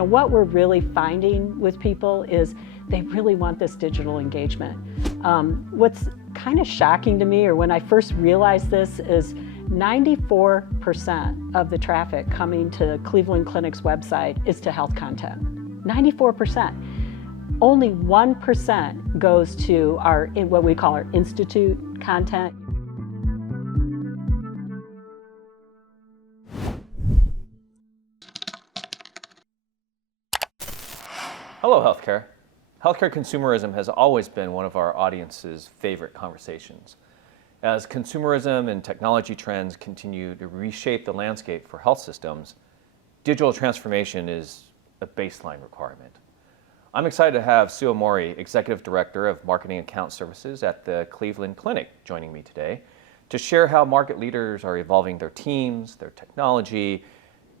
what we're really finding with people is they really want this digital engagement. What's kind of shocking to me, or when I first realized this, is 94% of the traffic coming to Cleveland Clinic's website is to health content. 94%. Only 1% goes to what we call our institute content. Hello, healthcare. Healthcare consumerism has always been one of our audience's favorite conversations. As consumerism and technology trends continue to reshape the landscape for health systems, digital transformation is a baseline requirement. I'm excited to have Sue Omori, Executive Director of Marketing Account Services at the Cleveland Clinic, joining me today to share how market leaders are evolving their teams, their technology,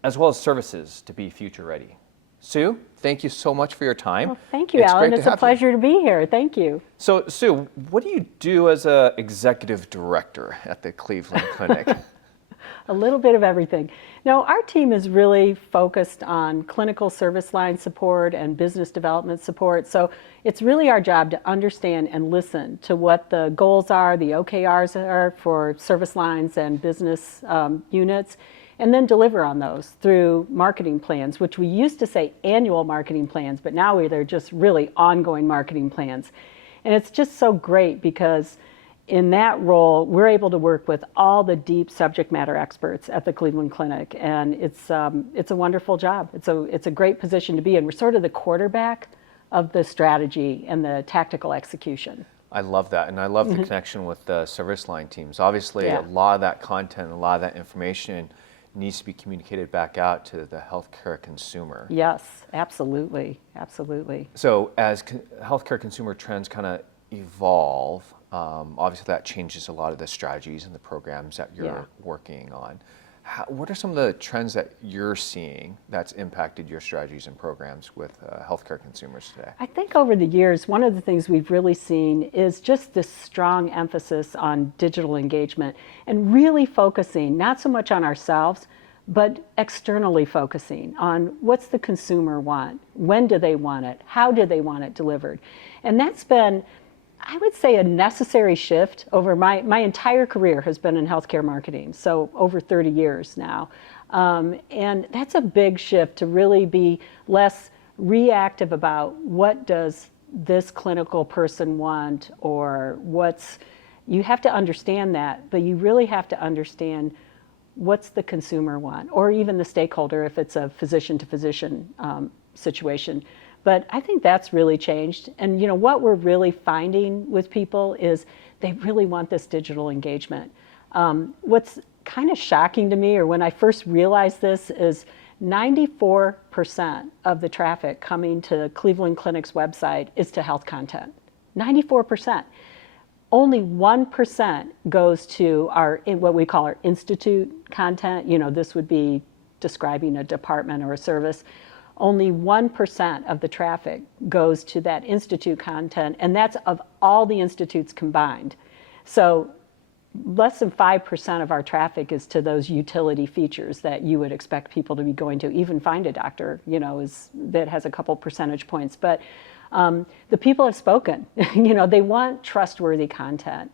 as well as services to be future ready. Sue, thank you so much for your time. Well, thank you, Alan. It's a pleasure to be here. Thank you. So, Sue, what do you do as an executive director at the Cleveland Clinic? A little bit of everything. No, our team is really focused on clinical service line support and business development support. So it's really our job to understand and listen to what the goals are, the OKRs are for service lines and business units, and then deliver on those through marketing plans, which we used to say annual marketing plans, but now they're just really ongoing marketing plans. And it's just so great because in that role, we're able to work with all the deep subject matter experts at the Cleveland Clinic, and it's a wonderful job. It's a great position to be in. We're sort of the quarterback of the strategy and the tactical execution. I love that, and I love the connection with the service line teams. Obviously, a lot of that content, a lot of that information needs to be communicated back out to the healthcare consumer. Yes, absolutely, absolutely. So as healthcare consumer trends kind of evolve, obviously that changes a lot of the strategies and the programs that you're working on. What are some of the trends that you're seeing that's impacted your strategies and programs with healthcare consumers today? I think over the years, one of the things we've really seen is just this strong emphasis on digital engagement and really focusing not so much on ourselves, but externally focusing on what's the consumer want, when do they want it, how do they want it delivered. And that's been, I would say, a necessary shift over my entire career has been in healthcare marketing, so over 30 years now. And that's a big shift to really be less reactive about what does this clinical person want, or you have to understand that, but you really have to understand what's the consumer want, or even the stakeholder if it's a physician to physician situation. But I think that's really changed. And what we're really finding with people is they really want this digital engagement. What's kind of shocking to me, or when I first realized this, is 94% of the traffic coming to Cleveland Clinic's website is to health content. 94%. Only 1% goes to what we call our institute content. This would be describing a department or a service. Only 1% of the traffic goes to that institute content, and that's of all the institutes combined. So less than 5% of our traffic is to those utility features that you would expect people to be going to. Even Find a Doctor, that has a couple percentage points. But the people have spoken. They want trustworthy content.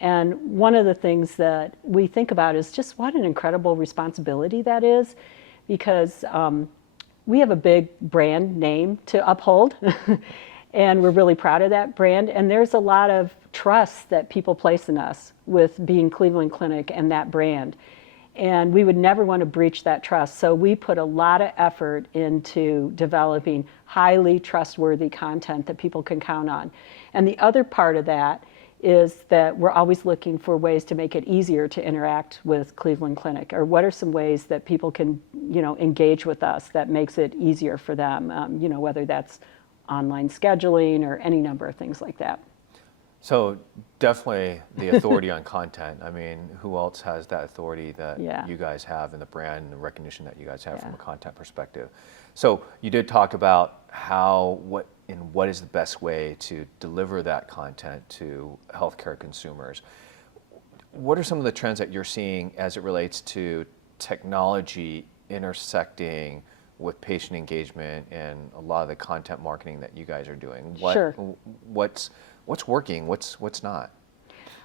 And one of the things that we think about is just what an incredible responsibility that is, because we have a big brand name to uphold, and we're really proud of that brand. And there's a lot of trust that people place in us with being Cleveland Clinic and that brand. And we would never want to breach that trust. So we put a lot of effort into developing highly trustworthy content that people can count on. And the other part of that is that we're always looking for ways to make it easier to interact with Cleveland Clinic, or what are some ways that people can, engage with us that makes it easier for them, whether that's online scheduling or any number of things like that. So definitely the authority on content. I mean, who else has that authority that you guys have, and the brand and the recognition that you guys have from a content perspective? So you did talk about what is the best way to deliver that content to healthcare consumers. What are some of the trends that you're seeing as it relates to technology intersecting with patient engagement and a lot of the content marketing that you guys are doing. Sure. What's working? What's not?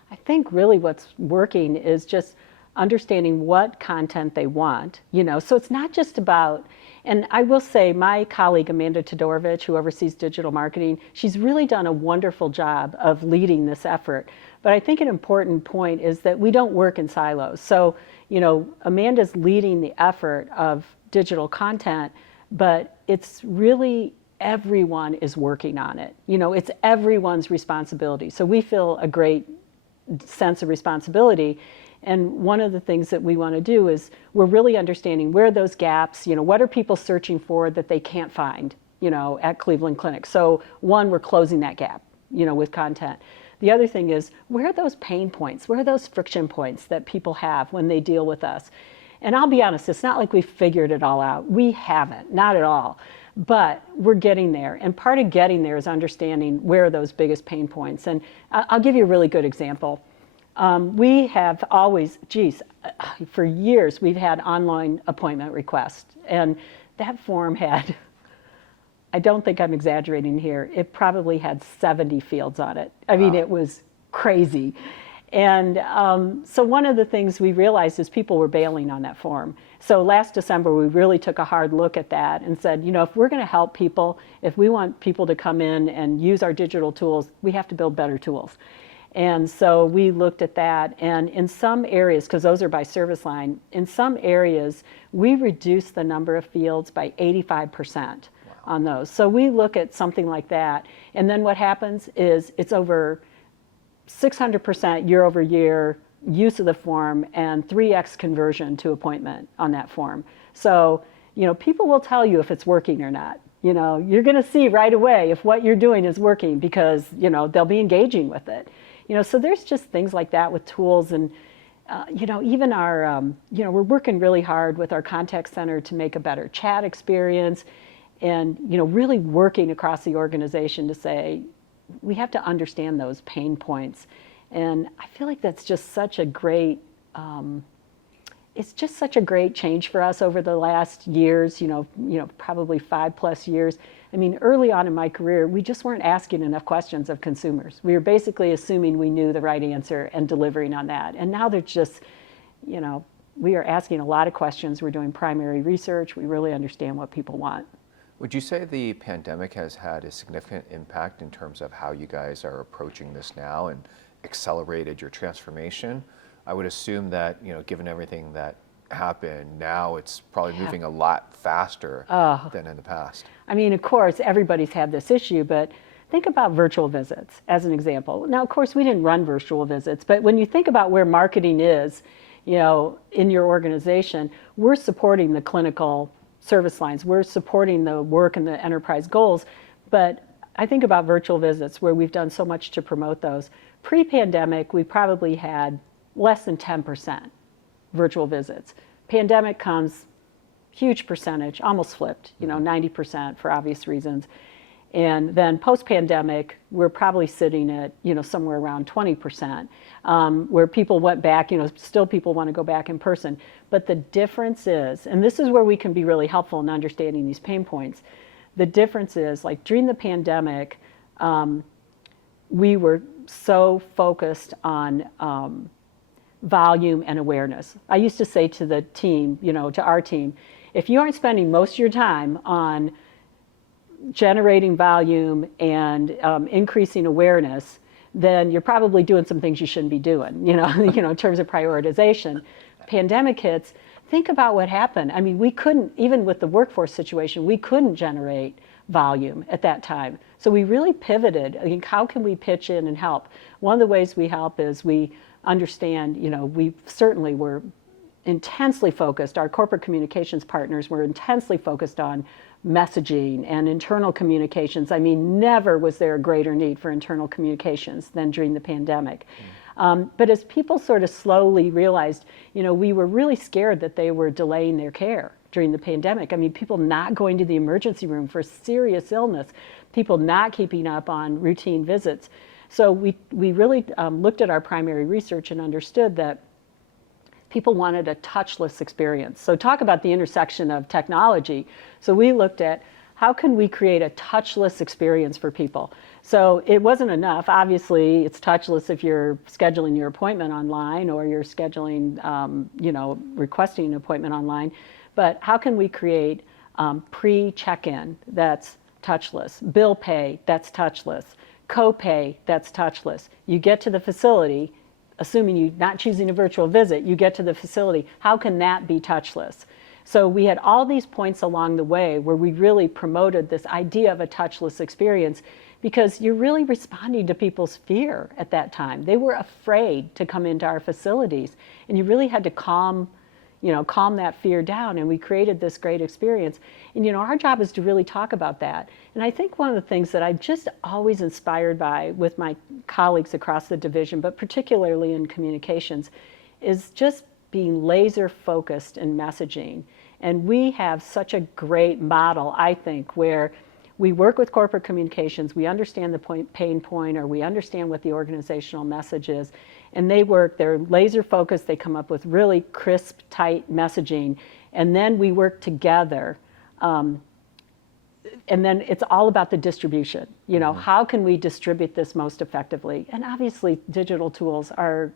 I think really what's working is just understanding what content they want, so it's not just about, and I will say my colleague Amanda Todorovich, who oversees digital marketing, she's really done a wonderful job of leading this effort. But I think an important point is that we don't work in silos. So, Amanda's leading the effort of digital content, but it's really everyone is working on it. It's everyone's responsibility. So we feel a great sense of responsibility. And one of the things that we want to do is we're really understanding where are those gaps, what are people searching for that they can't find, at Cleveland Clinic. So one, we're closing that gap, with content. The other thing is, where are those pain points? Where are those friction points that people have when they deal with us? And I'll be honest, it's not like we've figured it all out. We haven't, not at all. But we're getting there. And part of getting there is understanding where are those biggest pain points. And I'll give you a really good example. We have always, for years, we've had online appointment requests. And that form had, I don't think I'm exaggerating here, it probably had 70 fields on it. I mean, it was crazy. And so one of the things we realized is people were bailing on that form. So last December, we really took a hard look at that and said, if we're going to help people, if we want people to come in and use our digital tools, we have to build better tools. And so we looked at that, and in some areas, because those are by service line, in some areas, we reduced the number of fields by 85% on those. So we look at something like that, and then what happens is it's over 600% year over year use of the form and 3x conversion to appointment on that form. So, people will tell you if it's working or not. You're going to see right away if what you're doing is working because, they'll be engaging with it. So there's just things like that with tools and, even our, we're working really hard with our contact center to make a better chat experience and, really working across the organization to say, we have to understand those pain points. And I feel like that's just such a great, it's just such a great change for us over the last years, probably 5+ years. I mean, early on in my career, we just weren't asking enough questions of consumers. We were basically assuming we knew the right answer and delivering on that. And now they're just, we are asking a lot of questions. We're doing primary research. We really understand what people want. Would you say the pandemic has had a significant impact in terms of how you guys are approaching this now and accelerated your transformation? I would assume that, given everything that happened, now it's probably moving a lot faster than in the past. I mean, of course, everybody's had this issue, but think about virtual visits as an example. Now, of course, we didn't run virtual visits, but when you think about where marketing is, in your organization, we're supporting the clinical service lines. We're supporting the work and the enterprise goals, but I think about virtual visits where we've done so much to promote those. Pre-pandemic, we probably had less than 10% virtual visits. Pandemic comes, huge percentage, almost flipped, 90% for obvious reasons. And then post-pandemic, we're probably sitting at, somewhere around 20%, where people went back, still people want to go back in person. But the difference is, and this is where we can be really helpful in understanding these pain points. The difference is, like during the pandemic, we were so focused on volume and awareness. I used to say to the team, to our team, if you aren't spending most of your time on generating volume and increasing awareness, then you're probably doing some things you shouldn't be doing, in terms of prioritization. Pandemic hits, think about what happened. I mean, we couldn't, even with the workforce situation, we couldn't generate volume at that time. So we really pivoted. I mean, how can we pitch in and help? One of the ways we help is we understand, we certainly were intensely focused, our corporate communications partners were intensely focused on messaging and internal communications. I mean, never was there a greater need for internal communications than during the pandemic. But as people sort of slowly realized, we were really scared that they were delaying their care during the pandemic. I mean, people not going to the emergency room for serious illness, people not keeping up on routine visits. So we really looked at our primary research and understood that people wanted a touchless experience. So talk about the intersection of technology. So we looked at how can we create a touchless experience for people. So it wasn't enough. Obviously, it's touchless if you're scheduling your appointment online or you're scheduling, requesting an appointment online. But how can we create pre-check-in that's touchless, bill pay that's touchless, co-pay that's touchless. You get to the facility, assuming you're not choosing a virtual visit, you get to the facility. How can that be touchless? So we had all these points along the way where we really promoted this idea of a touchless experience, because you're really responding to people's fear at that time. They were afraid to come into our facilities, and you really had to calm that fear down, and we created this great experience. And our job is to really talk about that. And I think one of the things that I'm just always inspired by with my colleagues across the division, but particularly in communications, is just being laser focused in messaging. And we have such a great model, I think, where we work with corporate communications, we understand the pain point, or we understand what the organizational message is, and they're laser focused, they come up with really crisp, tight messaging, and then we work together. And then it's all about the distribution. How can we distribute this most effectively? And obviously digital tools are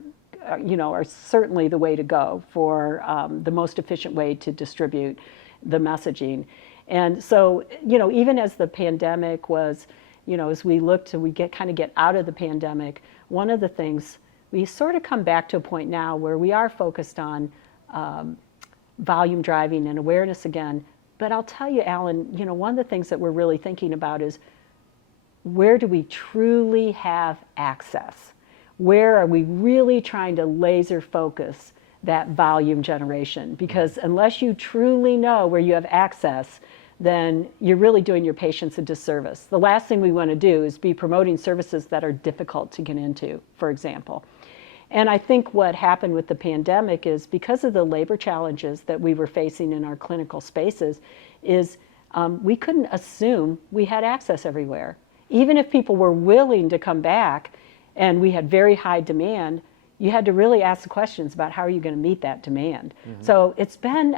certainly the way to go for the most efficient way to distribute the messaging. And so, even as the pandemic was, as we look to get out of the pandemic, one of the things, we sort of come back to a point now where we are focused on volume driving and awareness again. But I'll tell you, Alan, one of the things that we're really thinking about is, where do we truly have access? Where are we really trying to laser focus that volume generation? Because unless you truly know where you have access, then you're really doing your patients a disservice. The last thing we want to do is be promoting services that are difficult to get into, for example. And I think what happened with the pandemic is, because of the labor challenges that we were facing in our clinical spaces, is we couldn't assume we had access everywhere. Even if people were willing to come back and we had very high demand, you had to really ask the questions about how are you going to meet that demand. Mm-hmm. So it's been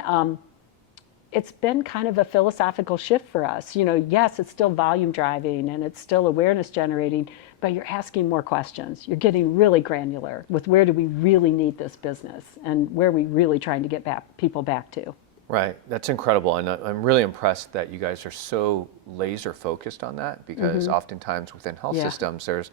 kind of a philosophical shift for us. Yes, it's still volume driving and it's still awareness generating, but you're asking more questions. You're getting really granular with, where do we really need this business and where are we really trying to get people back to. Right, that's incredible, and I'm really impressed that you guys are so laser focused on that, because mm-hmm. oftentimes within health systems there's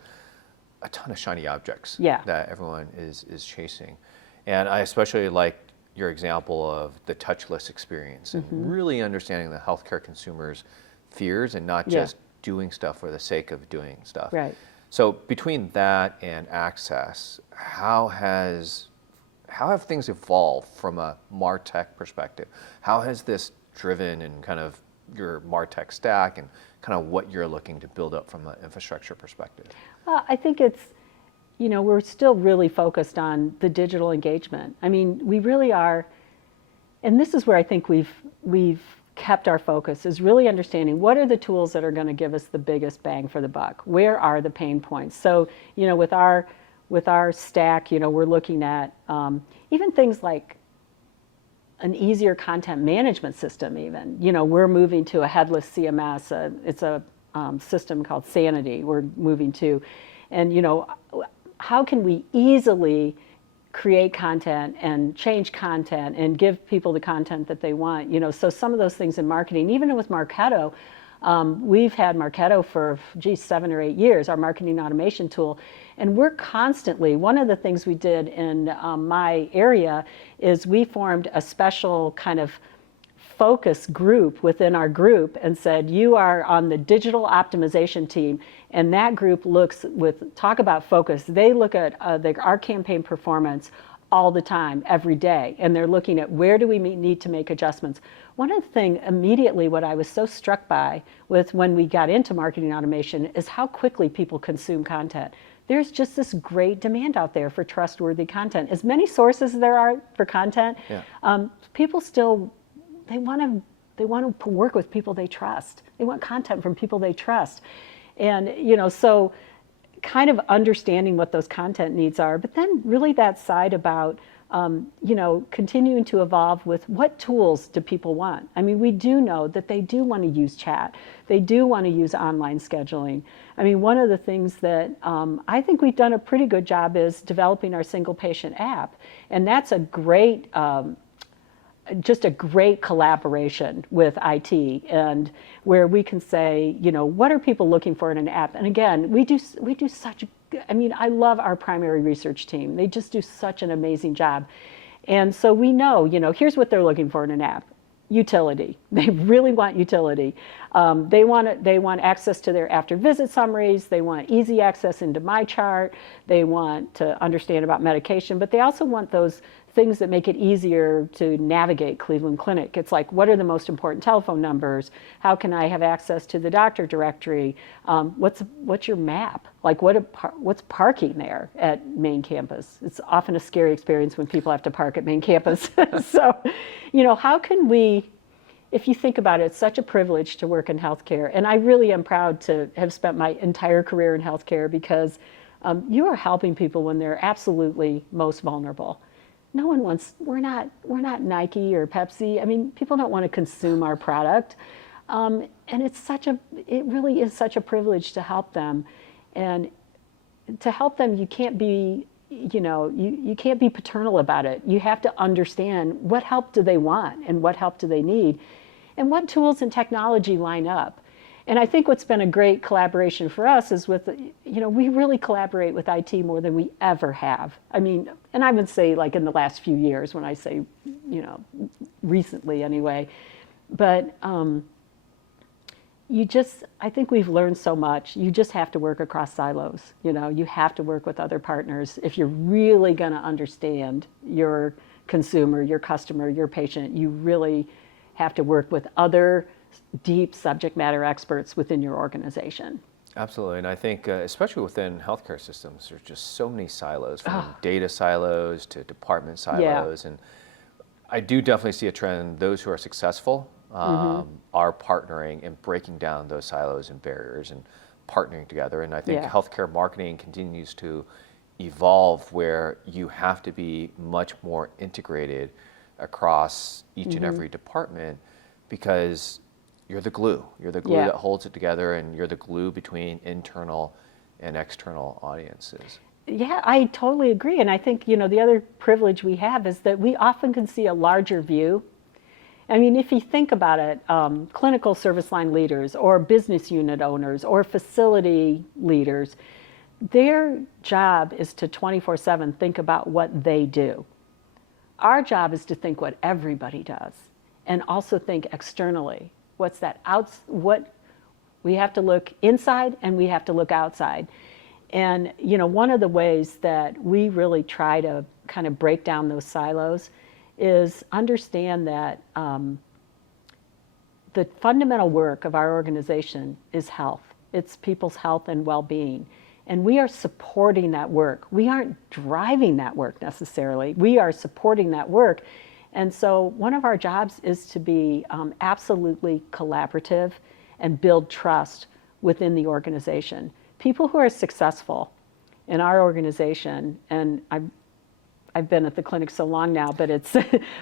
a ton of shiny objects that everyone is chasing. And I especially like your example of the touchless experience and mm-hmm. really understanding the healthcare consumers' fears and not just doing stuff for the sake of doing stuff. Right. So between that and access, how have things evolved from a MarTech perspective? How has this driven in kind of your MarTech stack and kind of what you're looking to build up from an infrastructure perspective? Well, I think it's, we're still really focused on the digital engagement. I mean, we really are, and this is where I think we've kept our focus, is really understanding what are the tools that are going to give us the biggest bang for the buck. Where are the pain points? So, with our stack, we're looking at even things like an easier content management system even. We're moving to a headless CMS. It's a system called Sanity we're moving to. And, how can we easily create content and change content and give people the content that they want? So some of those things in marketing, even with Marketo, we've had Marketo for, 7 or 8 years, our marketing automation tool. And we're constantly, one of the things we did in my area is we formed a special kind of focus group within our group and said, you are on the digital optimization team. And that group talk about focus. They look at our campaign performance all the time, every day. And they're looking at, where do we need to make adjustments? One of the things immediately, what I was so struck by with when we got into marketing automation, is how quickly people consume content. There's just this great demand out there for trustworthy content. As many sources as there are for content, people still, they want to work with people they trust. They want content from people they trust. And, so kind of understanding what those content needs are, but then really that side about continuing to evolve with what tools do people want. I mean, we do know that they do want to use chat. They do want to use online scheduling. I mean, one of the things that I think we've done a pretty good job is developing our single patient app. And that's a great, just a great collaboration with IT, and where we can say, what are people looking for in an app? And again, we do such, I love our primary research team. They just do such an amazing job. And so we know, here's what they're looking for in an app. Utility. They really want utility. They want access to their after visit summaries. They want easy access into MyChart. They want to understand about medication, but they also want those things that make it easier to navigate Cleveland Clinic. It's like, what are the most important telephone numbers? How can I have access to the doctor directory? What's your map? Like, what's parking there at main campus? It's often a scary experience when people have to park at main campus. So, how can we, if you think about it, it's such a privilege to work in healthcare. And I really am proud to have spent my entire career in healthcare, because you are helping people when they're absolutely most vulnerable. No one wants, we're not Nike or Pepsi. I mean, people don't want to consume our product. And it really is such a privilege to help them. And to help them, you can't be, you can't be paternal about it. You have to understand what help do they want and what help do they need and what tools and technology line up. And I think what's been a great collaboration for us is with, we really collaborate with IT more than we ever have. I mean, and I would say like in the last few years, when I say, recently anyway. But I think we've learned so much. You just have to work across silos. You have to work with other partners if you're really going to understand your consumer, your customer, your patient. You really have to work with other deep subject matter experts within your organization. Absolutely, and I think especially within healthcare systems, there's just so many silos, from data silos to department silos, and I do definitely see a trend. Those who are successful are partnering and breaking down those silos and barriers and partnering together, and I think healthcare marketing continues to evolve, where you have to be much more integrated across each and every department, because you're the glue. You're the glue that holds it together, and you're the glue between internal and external audiences. Yeah, I totally agree. And I think, the other privilege we have is that we often can see a larger view. I mean, if you think about it, clinical service line leaders or business unit owners or facility leaders, their job is to 24/7 think about what they do. Our job is to think what everybody does, and also think externally. What's that what we have to look inside and we have to look outside. And one of the ways that we really try to kind of break down those silos is understand that the fundamental work of our organization is health. It's people's health and well-being. And we are supporting that work. We aren't driving that work necessarily. We are supporting that work. And so one of our jobs is to be absolutely collaborative and build trust within the organization. People who are successful in our organization, and I've been at the clinic so long now, but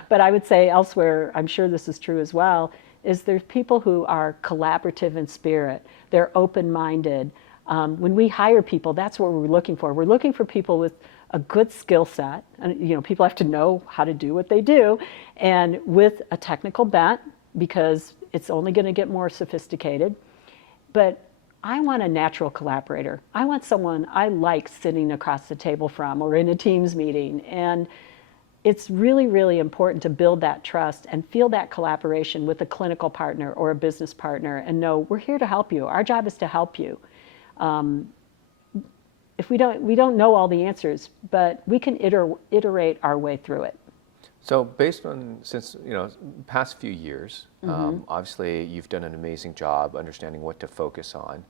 but I would say elsewhere, I'm sure this is true as well, is there's people who are collaborative in spirit. They're open-minded. When we hire people, that's what we're looking for. We're looking for people with a good skill set, and people have to know how to do what they do, and with a technical bent, because it's only going to get more sophisticated. But I want a natural collaborator. I want someone I like sitting across the table from, or in a Teams meeting. And it's really, really important to build that trust and feel that collaboration with a clinical partner or a business partner, and know we're here to help you. Our job is to help you. If we don't know all the answers, but we can iterate our way through it. So based on, since, past few years, obviously you've done an amazing job understanding what to focus on.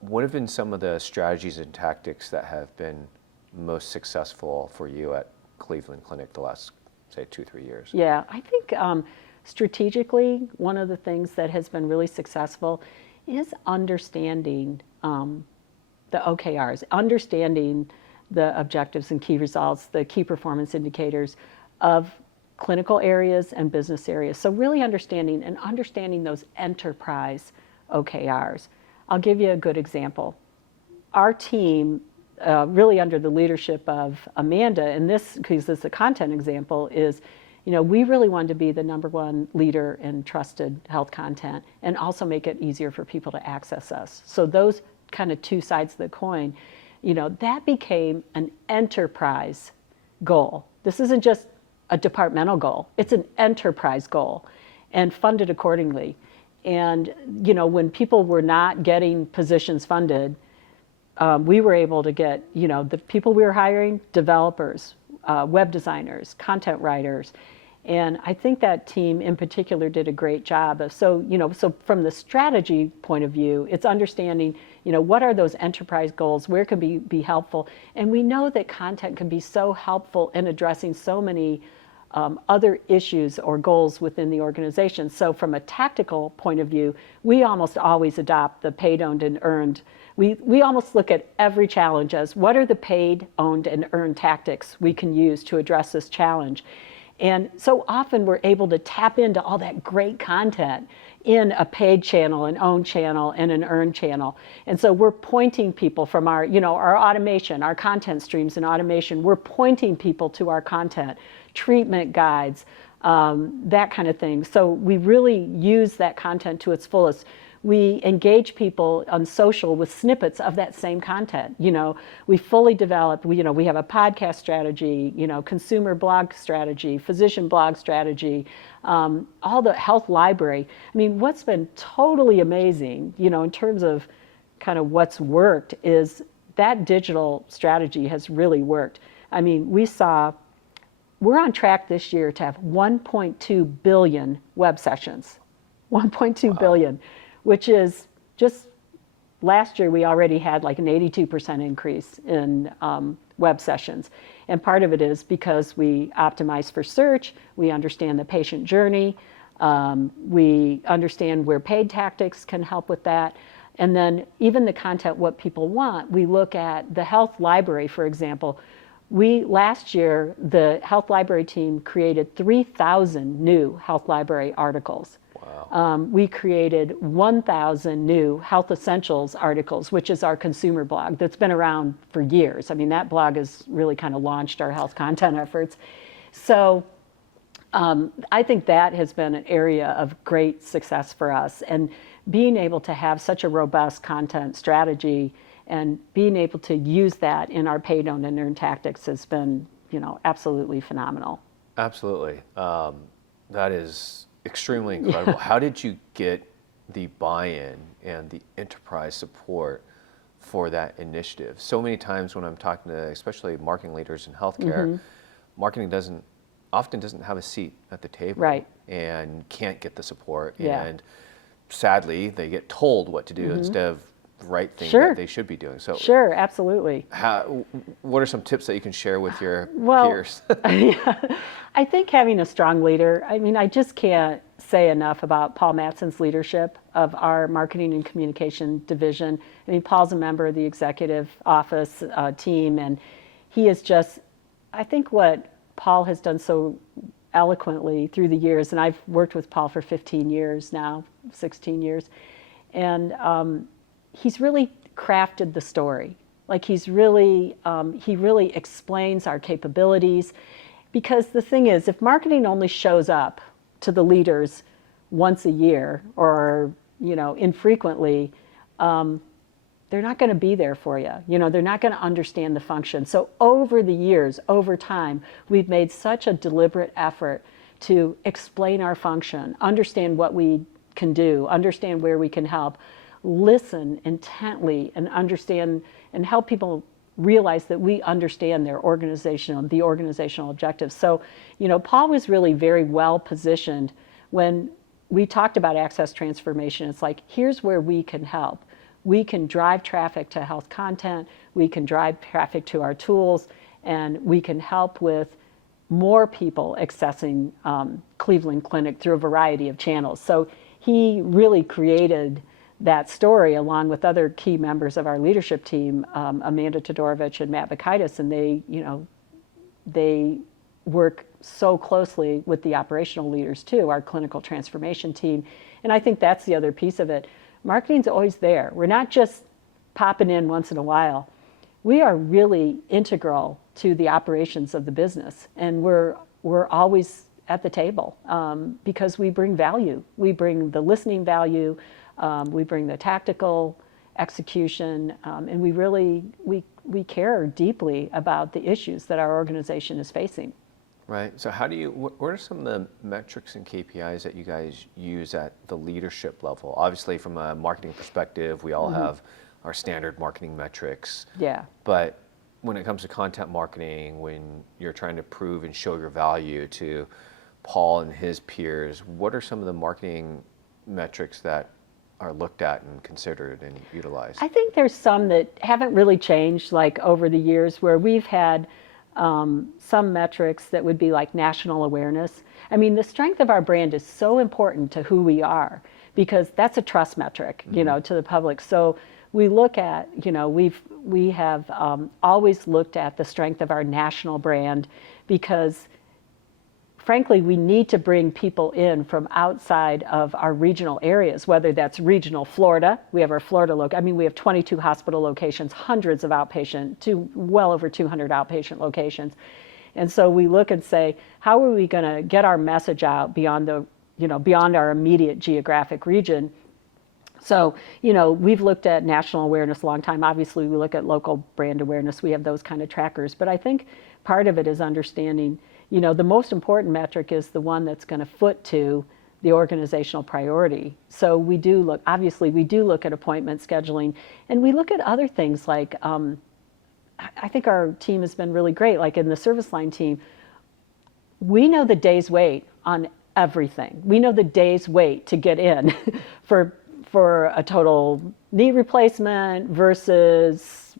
What have been some of the strategies and tactics that have been most successful for you at Cleveland Clinic the last, say, 2-3 years? Yeah, I think strategically, one of the things that has been really successful is understanding the OKRs, understanding the objectives and key results, the key performance indicators of clinical areas and business areas. So really understanding those enterprise OKRs. I'll give you a good example. Our team, really under the leadership of Amanda, and this, because this is a content example, is, we really wanted to be the #1 leader in trusted health content and also make it easier for people to access us. So those kind of two sides of the coin, that became an enterprise goal. This isn't just a departmental goal, it's an enterprise goal, and funded accordingly. And, when people were not getting positions funded, we were able to get, the people we were hiring, developers, web designers, content writers. And I think that team in particular did a great job of, so from the strategy point of view, it's understanding, what are those enterprise goals, where can be helpful. And we know that content can be so helpful in addressing so many other issues or goals within the organization. So from a tactical point of view, we almost always adopt the paid, owned, and earned. We almost look at every challenge as what are the paid, owned, and earned tactics we can use to address this challenge. And so often we're able to tap into all that great content in a paid channel, an owned channel, and an earned channel. And so we're pointing people from our, our automation, our content streams and automation, we're pointing people to our content, treatment guides, that kind of thing. So we really use that content to its fullest. We engage people on social with snippets of that same content. We fully develop, we have a podcast strategy, consumer blog strategy, physician blog strategy, all the health library. I mean, what's been totally amazing, in terms of kind of what's worked is that digital strategy has really worked. I mean, we're on track this year to have 1.2 billion web sessions, 1.2 billion. Which is just last year we already had like an 82% increase in web sessions. And part of it is because we optimize for search, we understand the patient journey, we understand where paid tactics can help with that. And then even the content, what people want, we look at the health library, for example. Last year, the health library team created 3,000 new health library articles. We created 1,000 new health essentials articles, which is our consumer blog that's been around for years. I mean, that blog has really kind of launched our health content efforts. So I think that has been an area of great success for us. And being able to have such a robust content strategy and being able to use that in our paid, owned, and earned tactics has been, absolutely phenomenal. Absolutely. That is extremely incredible. How did you get the buy-in and the enterprise support for that initiative? So many times when I'm talking to especially marketing leaders in healthcare, marketing often doesn't have a seat at the table, right, and can't get the support. Yeah. And sadly, they get told what to do instead of the right thing Sure. that they should be doing. So sure, absolutely. What are some tips that you can share with your peers? I think having a strong leader, I mean, I just can't say enough about Paul Matson's leadership of our marketing and communication division. I mean, Paul's a member of the executive office team, and he is just, I think what Paul has done so eloquently through the years, and I've worked with Paul for 15 years now, 16 years, and he's really crafted the story. Like he really explains our capabilities. Because the thing is, if marketing only shows up to the leaders once a year or, infrequently, they're not going to be there for you. They're not going to understand the function. So over the years, over time, we've made such a deliberate effort to explain our function, understand what we can do, understand where we can help, listen intently and understand and help people realize that we understand the organizational objectives. So, Paul was really very well positioned when we talked about access transformation. It's like, here's where we can help. We can drive traffic to health content, we can drive traffic to our tools, and we can help with more people accessing Cleveland Clinic through a variety of channels. So he really created that story along with other key members of our leadership team, Amanda Todorovich and Matt Vakaitis, and they work so closely with the operational leaders too, our clinical transformation team. And I think that's the other piece of it. Marketing's always there. We're not just popping in once in a while. We are really integral to the operations of the business, and we're always at the table because we bring value. We bring the listening value, we bring the tactical execution, and we care deeply about the issues that our organization is facing. Right. So what are some of the metrics and KPIs that you guys use at the leadership level? Obviously, from a marketing perspective, we all have our standard marketing metrics. Yeah. But when it comes to content marketing, when you're trying to prove and show your value to Paul and his peers, what are some of the marketing metrics that are looked at and considered and utilized? I think there's some that haven't really changed, like over the years, where we've had some metrics that would be like national awareness. I mean, the strength of our brand is so important to who we are because that's a trust metric, to the public. So we look at, we have always looked at the strength of our national brand because frankly, we need to bring people in from outside of our regional areas, whether that's regional Florida. We have our Florida we have 22 hospital locations, hundreds of outpatient, well over 200 outpatient locations. And so we look and say, how are we going to get our message out beyond our immediate geographic region? So, we've looked at national awareness a long time. Obviously, we look at local brand awareness. We have those kind of trackers. But I think part of it is understanding the most important metric is the one that's going to foot to the organizational priority. So we do look at appointment scheduling, and we look at other things like, I think our team has been really great, like in the service line team, we know the day's wait on everything. We know the day's wait to get in for a total knee replacement versus,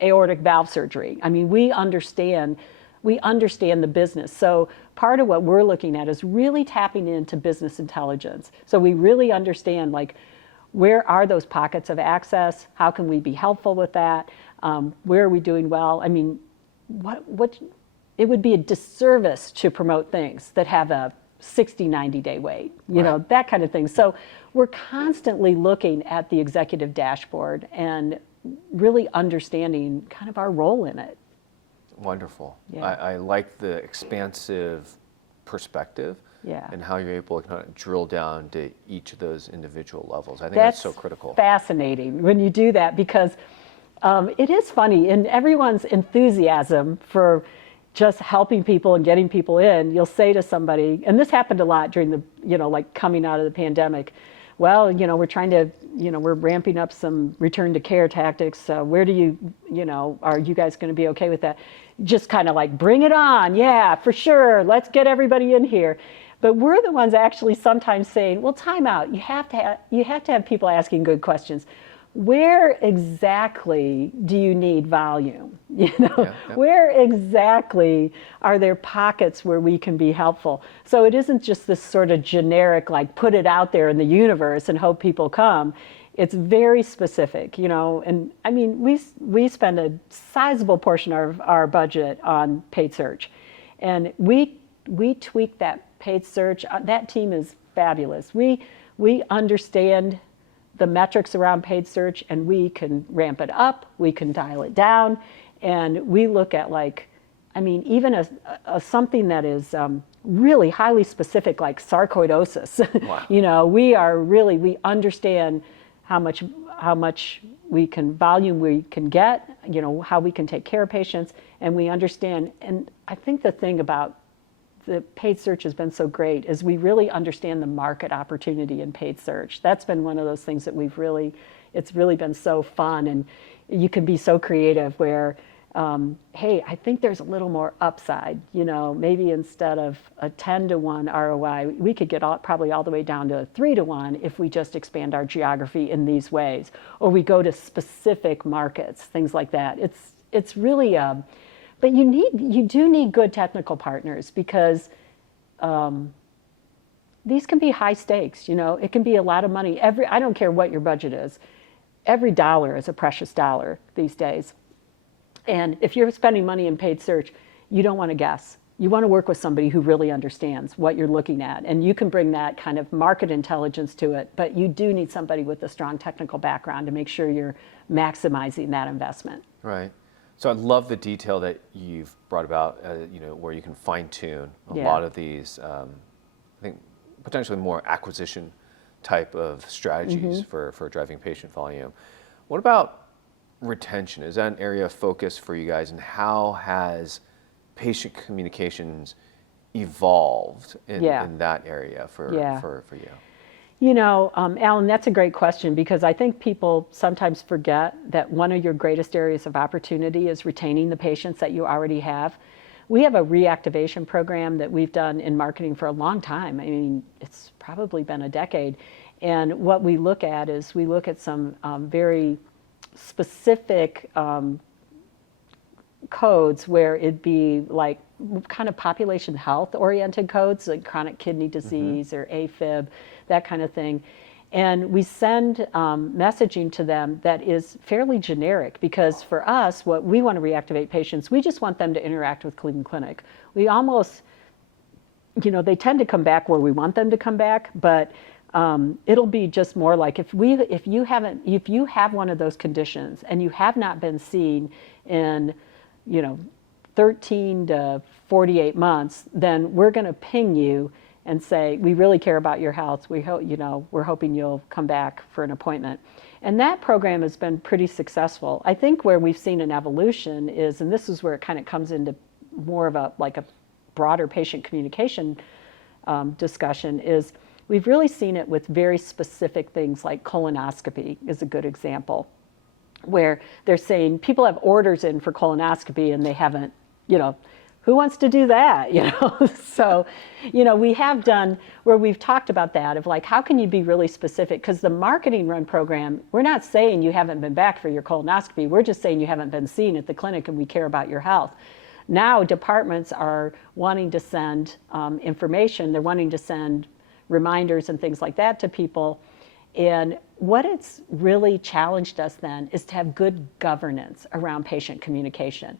aortic valve surgery. I mean, we understand the business. So part of what we're looking at is really tapping into business intelligence. So we really understand, like, where are those pockets of access? How can we be helpful with that? Where are we doing well? I mean, what it would be a disservice to promote things that have a 60, 90-day wait, Right. That kind of thing. So we're constantly looking at the executive dashboard and really understanding kind of our role in it. Wonderful. Yeah. I like the expansive perspective and how you're able to kind of drill down to each of those individual levels. I think that's so critical. Fascinating when you do that because it is funny in everyone's enthusiasm for just helping people and getting people in. You'll say to somebody, and this happened a lot during the, coming out of the pandemic, well, we're trying to, we're ramping up some return to care tactics. Where do are you guys going to be okay with that? Just kind of like, bring it on. Yeah, for sure. Let's get everybody in here. But we're the ones actually sometimes saying, well, time out. You have to have people asking good questions. Where exactly do you need volume? Where exactly are there pockets where we can be helpful? So it isn't just this sort of generic, like, put it out there in the universe and hope people come. It's very specific, and I mean, we spend a sizable portion of our budget on paid search, and we tweak that paid search. That team is fabulous. We understand the metrics around paid search, and we can ramp it up, we can dial it down, and we look at, like, I mean, even a something that is really highly specific, like sarcoidosis. Wow. We understand how much volume we can get, how we can take care of patients, and we understand. And I think the thing about the paid search has been so great is we really understand the market opportunity in paid search. That's been one of those things that it's really been so fun, and you can be so creative where, hey, I think there's a little more upside, maybe instead of a 10-to-1 ROI, we could get probably all the way down to a 3-to-1 if we just expand our geography in these ways, or we go to specific markets, things like that. It's really, but you do need good technical partners because these can be high stakes. It can be a lot of money. I don't care what your budget is. Every dollar is a precious dollar these days. And if you're spending money in paid search, you don't want to guess. You want to work with somebody who really understands what you're looking at. And you can bring that kind of market intelligence to it, but you do need somebody with a strong technical background to make sure you're maximizing that investment. Right. So I love the detail that you've brought about, where you can fine tune a lot of these, I think, potentially more acquisition type of strategies for driving patient volume. What about retention? Is that an area of focus for you guys, and how has patient communications evolved in that area for you? Alan, that's a great question, because I think people sometimes forget that one of your greatest areas of opportunity is retaining the patients that you already have. We have a reactivation program that we've done in marketing for a long time. I mean, it's probably been a decade. And what we look at is we look at some very specific codes where it'd be like kind of population health oriented codes, like chronic kidney disease or AFib, that kind of thing. And we send messaging to them that is fairly generic, because for us, what we want to reactivate patients, we just want them to interact with Cleveland Clinic. We almost, they tend to come back where we want them to come back, but it'll be just more like if you have one of those conditions and you have not been seen in 13 to 48 months, then we're going to ping you and say, we really care about your health. We're hoping you'll come back for an appointment. And that program has been pretty successful. I think where we've seen an evolution is, and this is where it kind of comes into more of a broader patient communication discussion, is we've really seen it with very specific things like colonoscopy is a good example, where they're saying people have orders in for colonoscopy and they haven't, who wants to do that? So, we have done where we've talked about that of like, how can you be really specific? Because the marketing run program, we're not saying you haven't been back for your colonoscopy. We're just saying you haven't been seen at the clinic and we care about your health. Now departments are wanting to send information. They're wanting to send reminders and things like that to people. And what it's really challenged us then is to have good governance around patient communication.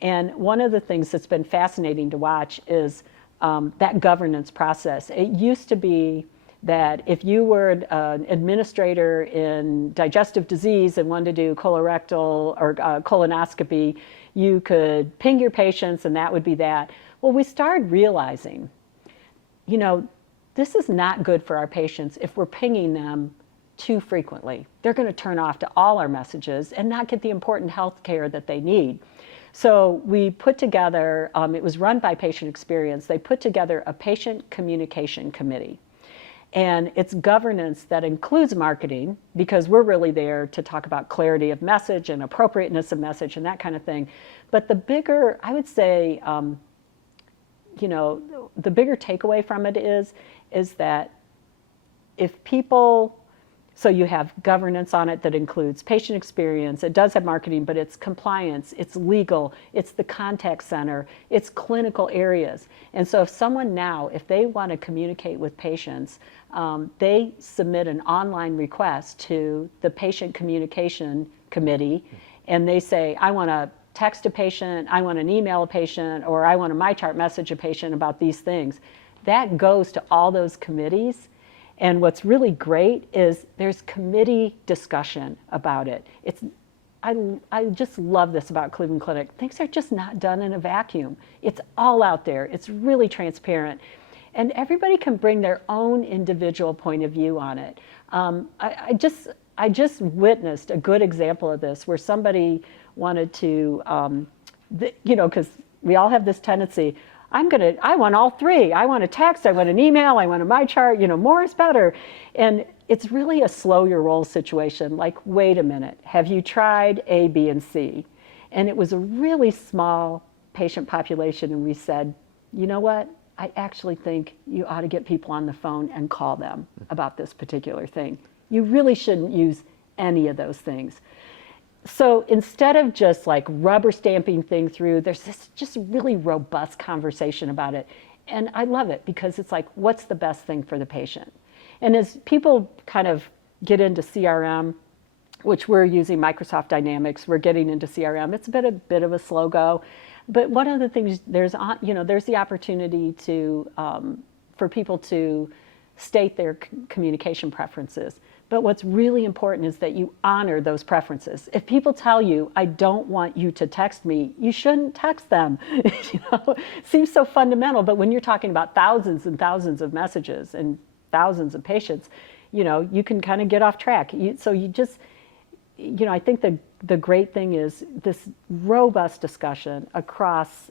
And one of the things that's been fascinating to watch is that governance process. It used to be that if you were an administrator in digestive disease and wanted to do colorectal or colonoscopy, you could ping your patients and that would be that. Well, we started realizing, this is not good for our patients if we're pinging them too frequently. They're going to turn off to all our messages and not get the important health care that they need. So we put together, it was run by Patient Experience, they put together a patient communication committee. And it's governance that includes marketing, because we're really there to talk about clarity of message and appropriateness of message and that kind of thing. But the bigger, I would say, the bigger takeaway from it is that if people, so you have governance on it that includes patient experience, it does have marketing, but it's compliance, it's legal, it's the contact center, it's clinical areas. And so if they want to communicate with patients, they submit an online request to the patient communication committee, and they say, I want to text a patient, I want an email a patient, or I want a MyChart message a patient about these things. That goes to all those committees. And what's really great is there's committee discussion about it. I just love this about Cleveland Clinic. Things are just not done in a vacuum. It's all out there. It's really transparent. And everybody can bring their own individual point of view on it. I just witnessed a good example of this where somebody wanted to, because we all have this tendency, I want all three. I want a text, I want an email, I want a MyChart, more is better. And it's really a slow your roll situation. Like, wait a minute, have you tried A, B, and C? And it was a really small patient population, and we said, you know what? I actually think you ought to get people on the phone and call them about this particular thing. You really shouldn't use any of those things. So instead of just like rubber stamping things through, there's this just really robust conversation about it. And I love it because it's like, what's the best thing for the patient? And as people kind of get into CRM, which we're using Microsoft Dynamics, we're getting into CRM. It's a bit of a slow go, but one of the things there's the opportunity to for people to state their communication preferences. But what's really important is that you honor those preferences. If people tell you, I don't want you to text me, you shouldn't text them. It seems so fundamental, but when you're talking about thousands and thousands of messages and thousands of patients, you can kind of get off track. So you just, I think the great thing is this robust discussion across,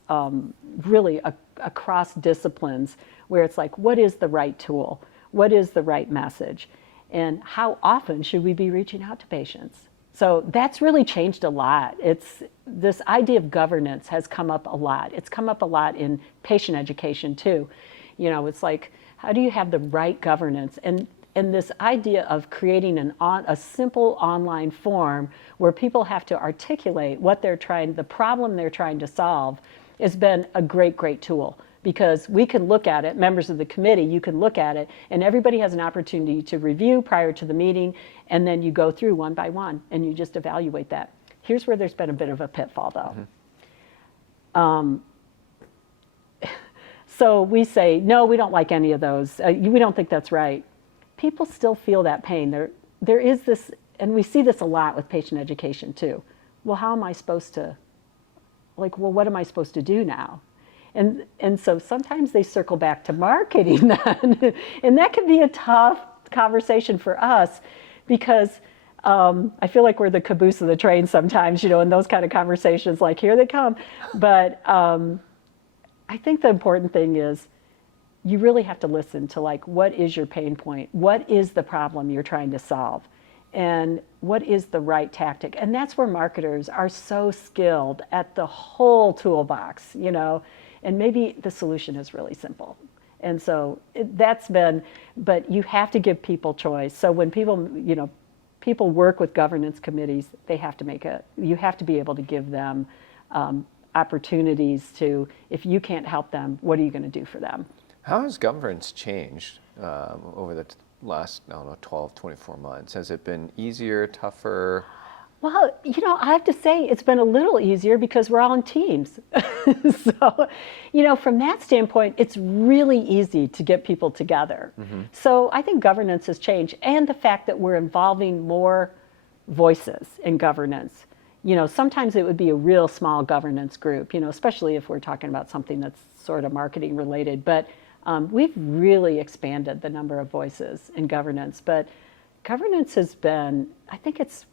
across disciplines, where it's like, what is the right tool? What is the right message? And how often should we be reaching out to patients? So that's really changed a lot. This idea of governance has come up a lot. It's come up a lot in patient education too. It's like, how do you have the right governance? And this idea of creating a simple online form where people have to articulate the problem they're trying to solve has been a great, great tool. Because we can look at it, members of the committee, you can look at it, and everybody has an opportunity to review prior to the meeting, and then you go through one by one, and you just evaluate that. Here's where there's been a bit of a pitfall, though. So we say, no, we don't like any of those. We don't think that's right. People still feel that pain. There is this, and we see this a lot with patient education, too. Well, how am I supposed to, what am I supposed to do now? And so sometimes they circle back to marketing then. And that can be a tough conversation for us because I feel like we're the caboose of the train sometimes, in those kind of conversations, like here they come. But I think the important thing is you really have to listen to what is your pain point? What is the problem you're trying to solve? And what is the right tactic? And that's where marketers are so skilled at the whole toolbox, and maybe the solution is really simple. And so but you have to give people choice. So when people work with governance committees, you have to be able to give them opportunities to, if you can't help them, what are you going to do for them? How has governance changed over the last, 12, 24 months? Has it been easier, tougher? Well, I have to say it's been a little easier because we're all in teams. So, from that standpoint, it's really easy to get people together. Mm-hmm. So I think governance has changed, and the fact that we're involving more voices in governance. Sometimes it would be a real small governance group, especially if we're talking about something that's sort of marketing related. But we've really expanded the number of voices in governance. But governance has been, I think it's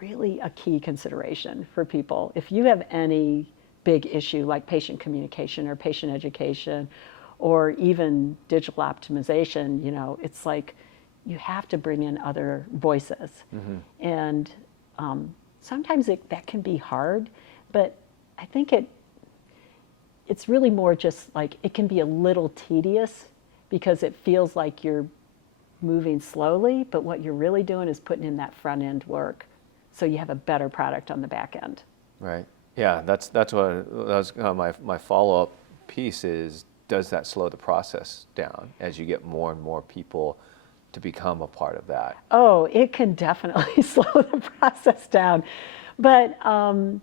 really a key consideration for people. If you have any big issue like patient communication or patient education or even digital optimization, it's like you have to bring in other voices. Mm-hmm. And sometimes that can be hard, but I think it's really more just like it can be a little tedious because it feels like you're moving slowly, but what you're really doing is putting in that front end work so you have a better product on the back end. Right. Yeah, that's my follow-up piece is, does that slow the process down as you get more and more people to become a part of that? Oh, it can definitely slow the process down. But, and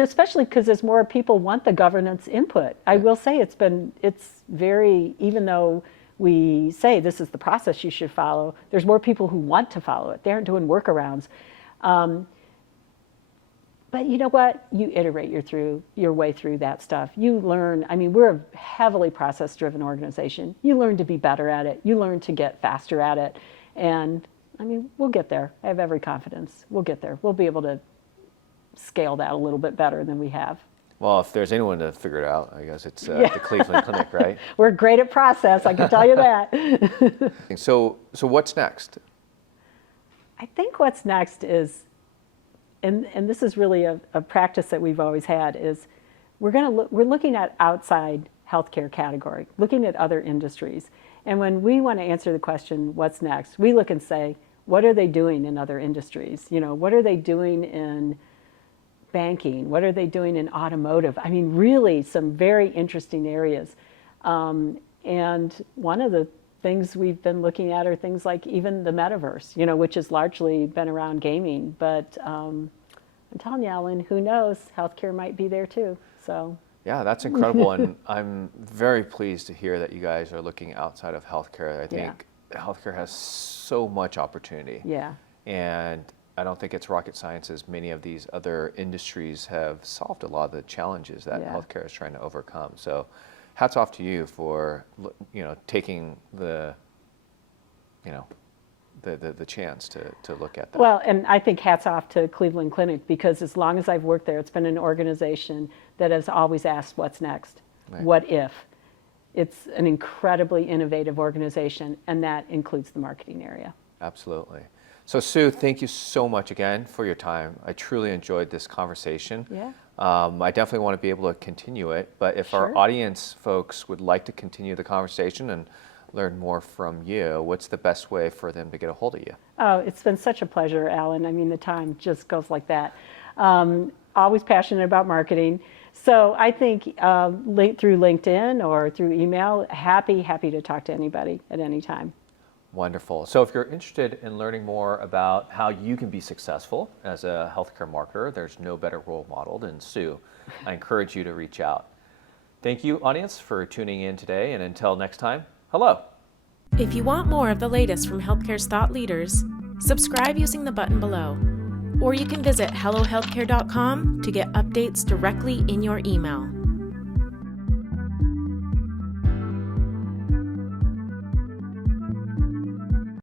especially because as more people want the governance input. I will say it's very, even though we say this is the process you should follow, there's more people who want to follow it. They aren't doing workarounds. But you know what? You iterate your way through that stuff. You learn, we're a heavily process-driven organization. You learn to be better at it. You learn to get faster at it. And we'll get there. I have every confidence. We'll get there. We'll be able to scale that a little bit better than we have. Well, if there's anyone to figure it out, I guess it's the Cleveland Clinic, right? We're great at process, I can tell you that. So what's next? I think what's next is, and this is really a practice that we've always had, is we're looking at outside healthcare category, looking at other industries. And when we want to answer the question, what's next, we look and say, what are they doing in other industries? What are they doing in banking? What are they doing in automotive? Really some very interesting areas. And one of the things we've been looking at are things like even the metaverse, which has largely been around gaming. But I'm telling you, Alan, who knows? Healthcare might be there too. So. Yeah, that's incredible, and I'm very pleased to hear that you guys are looking outside of healthcare. I think healthcare has so much opportunity. Yeah. And I don't think it's rocket science, as many of these other industries have solved a lot of the challenges that healthcare is trying to overcome. So hats off to you for taking the chance to look at that. Well, and I think hats off to Cleveland Clinic, because as long as I've worked there, it's been an organization that has always asked what's next, what if. It's an incredibly innovative organization, and that includes the marketing area. Absolutely. So Sue, thank you so much again for your time. I truly enjoyed this conversation. Yeah. I definitely want to be able to continue it, but if our audience folks would like to continue the conversation and learn more from you, what's the best way for them to get a hold of you? Oh, it's been such a pleasure, Alan. I mean, the time just goes like that. Always passionate about marketing. So I think through LinkedIn or through email, happy to talk to anybody at any time. Wonderful. So if you're interested in learning more about how you can be successful as a healthcare marketer, there's no better role model than Sue. I encourage you to reach out. Thank you, audience, for tuning in today, and until next time, hello. If you want more of the latest from healthcare's thought leaders, subscribe using the button below, or you can visit hellohealthcare.com to get updates directly in your email.